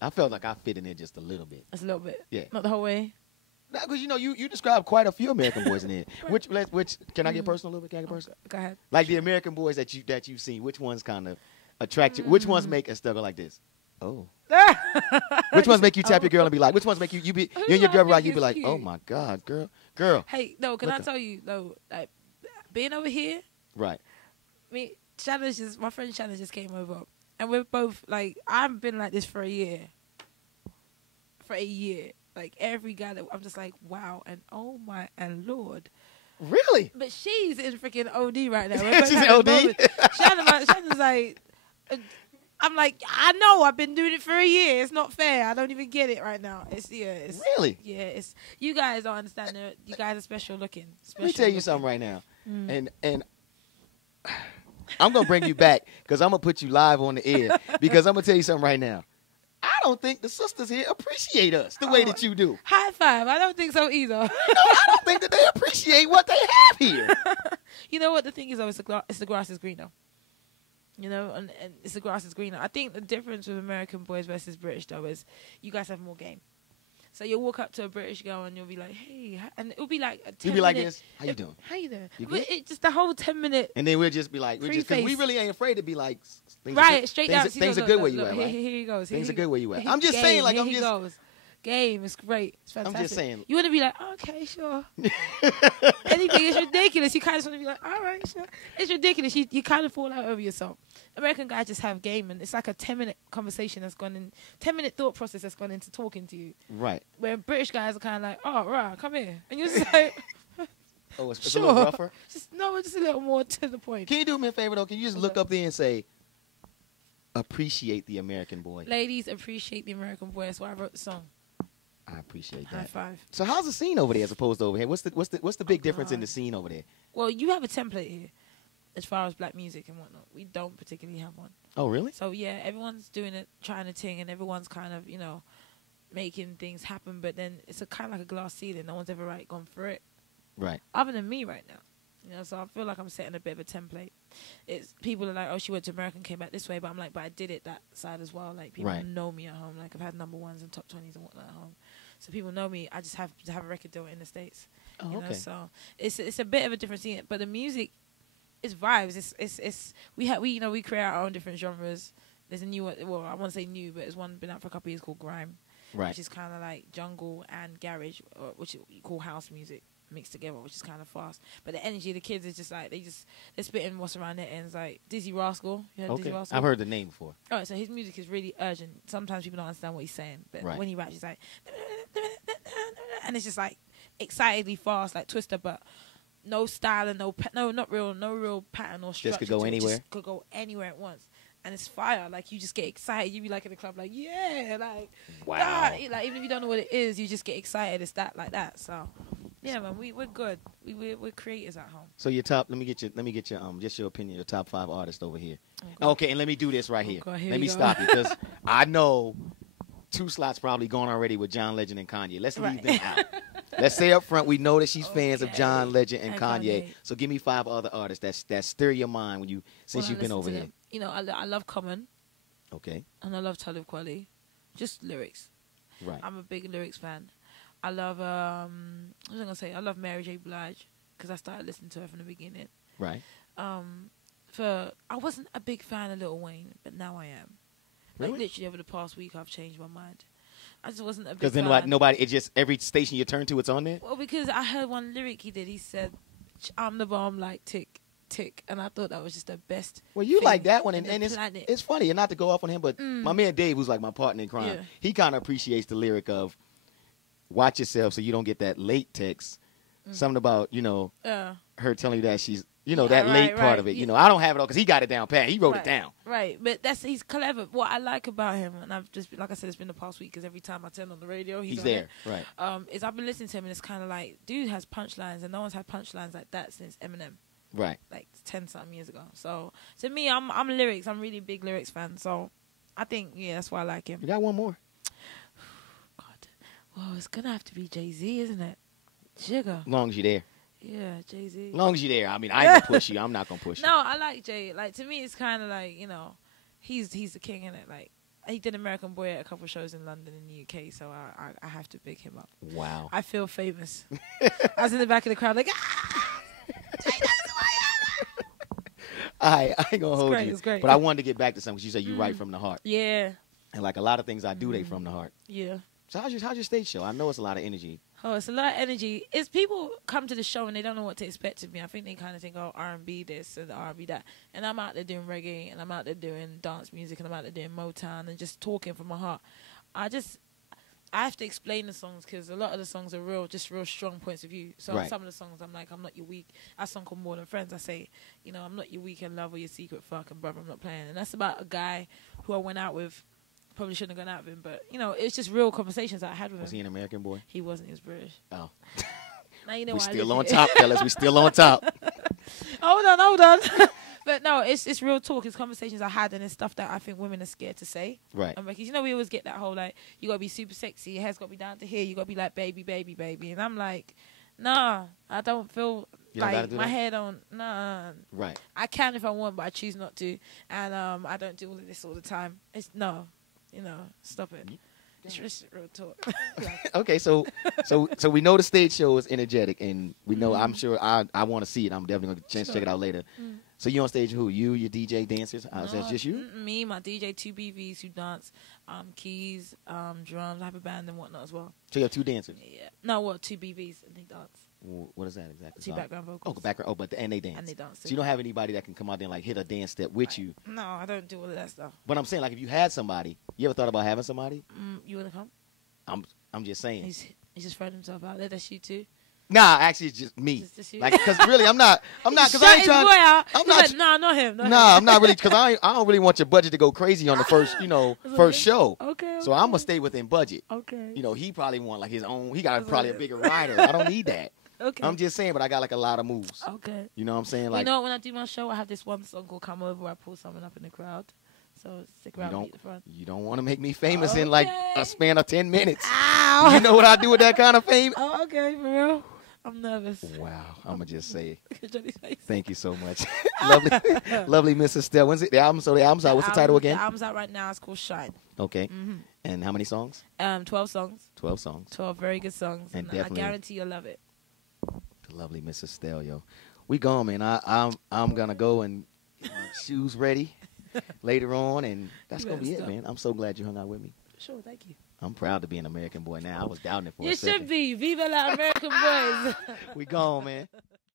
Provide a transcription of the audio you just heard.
I felt like I fit in there just a little bit. That's a little bit. Yeah. Not the whole way. Because you described quite a few American boys in there. Which can I get personal a little bit? Can I get personal? Go ahead. Like the American boys that you've seen, which ones kind of attract you? Which ones make Estelle go like this? Oh. Which ones make you tap your girl and be like? Which ones make you and your girl right? You be like, oh my God, girl. Hey, no, can I tell you though? Like being over here, right? My friend Shannon just came over, and we're both like, I've been like this for a year. Like every guy that I'm just like, wow, and oh my, and Lord. Really? But she's in freaking OD right now. She's in OD? Shannon's like, I'm like, I know, I've been doing it for a year. It's not fair. I don't even get it right now. It's really? Yeah, it's you guys don't understand. You guys are special looking. Let me tell you something right now, and I'm gonna bring you back because I'm gonna put you live on the air because I'm gonna tell you something right now. I don't think the sisters here appreciate us the way that you do. High five. I don't think so either. I don't think that they appreciate what they have here. You know what the thing is, though? It's the grass is greener. You know, and it's the grass is greener. I think the difference with American boys versus British, though, is you guys have more game. So you'll walk up to a British girl and you'll be like, hey, and it'll be like a 10 You'll be like this, how you doing? How you doing? You But good? it just the whole 10-minute. And then we'll just be like, because we Preface. really ain't afraid to be like, Straight out. Things are good where you at, right? Here he goes. Things are good where you at. I'm just saying, like, Here he goes. Game is great. It's fantastic. I'm just saying. You want to be like, okay, sure. Anything is ridiculous. You kind of want to be like, all right, sure. It's ridiculous. You kind of fall out over yourself. American guys just have game, and it's like a 10-minute conversation that's gone in, 10-minute thought process that's gone into talking to you. Right. Where British guys are kind of like, oh, right, come here. And you're just like, oh, it's sure. a little rougher? Just a little more to the point. Can you do me a favor, though? Can you just look up there and say, appreciate the American boy? Ladies, appreciate the American boy. That's why I wrote the song. I appreciate that. High five. So how's the scene over there as opposed to over here? What's the big difference in the scene over there? Well, you have a template here as far as black music and whatnot. We don't particularly have one. Oh, really? So, yeah, everyone's doing it, trying to ting, and everyone's kind of, making things happen. But then it's kind of like a glass ceiling. No one's ever gone for it. Right. Other than me right now. So I feel like I'm setting a bit of a template. It's people are like, oh, she went to America and came back this way. But I'm like, but I did it that side as well. Like, people know me at home. Like, I've had number ones and top 20s and whatnot at home. So people know me. I just have to have a record deal in the States. Oh, okay. So it's a bit of a different scene. But the music is vibes. We create our own different genres. There's a new one. Well, I won't say new, but there's one been out for a couple of years called Grime, which is kind of like jungle and garage, which you call house music mixed together, which is kind of fast. But the energy of the kids is just like they're spitting what's around their ends. Like Dizzy Rascal. You heard Dizzy Rascal? I've heard the name before. Oh, so his music is really urgent. Sometimes people don't understand what he's saying, but when he raps, he's like, and it's just like excitedly fast, like Twister, but no style and no real pattern or structure. Just could go anywhere. Just could go anywhere at once. And it's fire. Like, you just get excited. You be like in the club, like, yeah, like, wow. Like, even if you don't know what it is, you just get excited. It's that, like that. So, yeah, man, we're good. We're creators at home. So your top, let me get your just your opinion, your top 5 artists over here. Okay, and let me do this right here. Let me stop you because I know 2 slots probably gone already with John Legend and Kanye. Let's leave them out. Let's say up front, we know that she's fans of John Legend and Kanye. So give me 5 other artists that stir your mind since you've been over here. I love Common. Okay. And I love Talib Kweli. Just lyrics. Right. I'm a big lyrics fan. I love, what was I going to say? I love Mary J. Blige because I started listening to her from the beginning. Right. I wasn't a big fan of Lil Wayne, but now I am. Really? Like, literally over the past week, I've changed my mind. I just wasn't a big fan. Because then like nobody, it just, every station you turn to, it's on there? Well, because I heard one lyric he did. He said, I'm the bomb like tick, tick. And I thought that was just the best. Well, you like that one. And planet. it's funny, and not to go off on him, but my man Dave, who's like my partner in crime, he kind of appreciates the lyric of, watch yourself so you don't get that late text. Something about, her telling you that she's, that late part of it. I don't have it all because he got it down pat. He wrote it down. Right, but he's clever. What I like about him, and I've just, like I said, it's been the past week because every time I turn on the radio, he's there. It. Right. Is I've been listening to him, and it's kind of like, dude has punchlines, and no one's had punchlines like that since Eminem. Right. Like 10-something years ago. So to me, I'm lyrics. I'm really big lyrics fan. So I think, that's why I like him. You got one more. God. Well, it's going to have to be Jay-Z, isn't it? Jigga. As long as you're there. Yeah, Jay-Z. As long as you're there. I mean, I ain't going to push you. I'm not going to push you. No, I like Jay. Like, to me, it's kind of like, he's the king in it. Like, he did American Boy at a couple of shows in London and the UK, so I have to big him up. Wow. I feel famous. I was in the back of the crowd like, ah! I ain't gonna hold you. It's great. But I wanted to get back to something because you said you write from the heart. Yeah. And like a lot of things I do, they from the heart. Yeah. So how's your stage show? I know it's a lot of energy. Oh, it's a lot of energy. It's people come to the show and they don't know what to expect of me. I think they kind of think, oh, R&B this and R&B that. And I'm out there doing reggae and I'm out there doing dance music and I'm out there doing Motown and just talking from my heart. I have to explain the songs because a lot of the songs are real strong points of view. So on some of the songs, I'm like, I'm not your weak. A song called More Than Friends, I say, you know, I'm not your weekend love or your secret fuck and brother, I'm not playing. And that's about a guy who I went out with. Probably shouldn't have gone out with him, but, you know, it's just real conversations I had with him. Was he an American boy? He wasn't. He was British. Oh. Now you know we still on top, fellas. We still on top. Hold on. But no, it's real talk. It's conversations I had, and it's stuff that I think women are scared to say. Right. And because, you know, we always get that whole, like, you got to be super sexy. Your hair's got to be down to here. You got to be like, baby, baby, baby. And I'm like, nah, I don't feel like my hair don't, nah. Right. I can if I want, but I choose not to. And I don't do all of this all the time. It's, no. You know, stop it. It's just real talk. Okay, so we know the stage show is energetic, and we know. I'm sure I want to see it. I'm definitely gonna chance to check it out later. So you on stage? Who? You, your DJ, dancers? Is that just you? Me, my DJ, 2 BVs who dance, keys, drums. I have a band and whatnot as well. So you have 2 dancers? Yeah. No, 2 BVs and they dance. What is that exactly? 2 background vocals. Oh, background. Oh, but and they dance. And they dance. So you don't have anybody that can come out there and like hit a dance step with you. No, I don't do all of that stuff. But I'm saying, like, if you had somebody, you ever thought about having somebody? You wanna come? I'm just saying. He's just throwing himself out there. That's you too. Nah, actually, it's just me. Just you. Like, because really, I'm not. Because I ain't trying. I'm not. Like, nah, not him. I'm not really. Because I don't really want your budget to go crazy on the first, first show. Okay. So I'm gonna stay within budget. Okay. You know, he probably want like his own. He got probably a bigger rider. I don't need that. Okay. I'm just saying, but I got like a lot of moves. Okay. You know what I'm saying? Like, you know, when I do my show, I have this one song called "Come Over" where I pull someone up in the crowd. So stick around at the front. You don't want to make me famous in like a span of 10 minutes. Ow. You know what I do with that kind of fame? Oh, okay, for real. I'm nervous. Wow, I'm gonna just say, face. Thank you so much, lovely Miss Estelle. When's the album? So the album's out. What's the title again? The album's out right now. It's called Shine. Okay. And how many songs? 12 songs. 12 songs. 12 very good songs, and I guarantee you'll love it. The lovely Miss Estelle, yo. We gone, man. I'm gonna go and shoes ready later on, and that's gonna be it, man. I'm so glad you hung out with me. Sure, thank you. I'm proud to be an American boy now. I was doubting it for a second. You should be. Viva la American boys. We gone, man.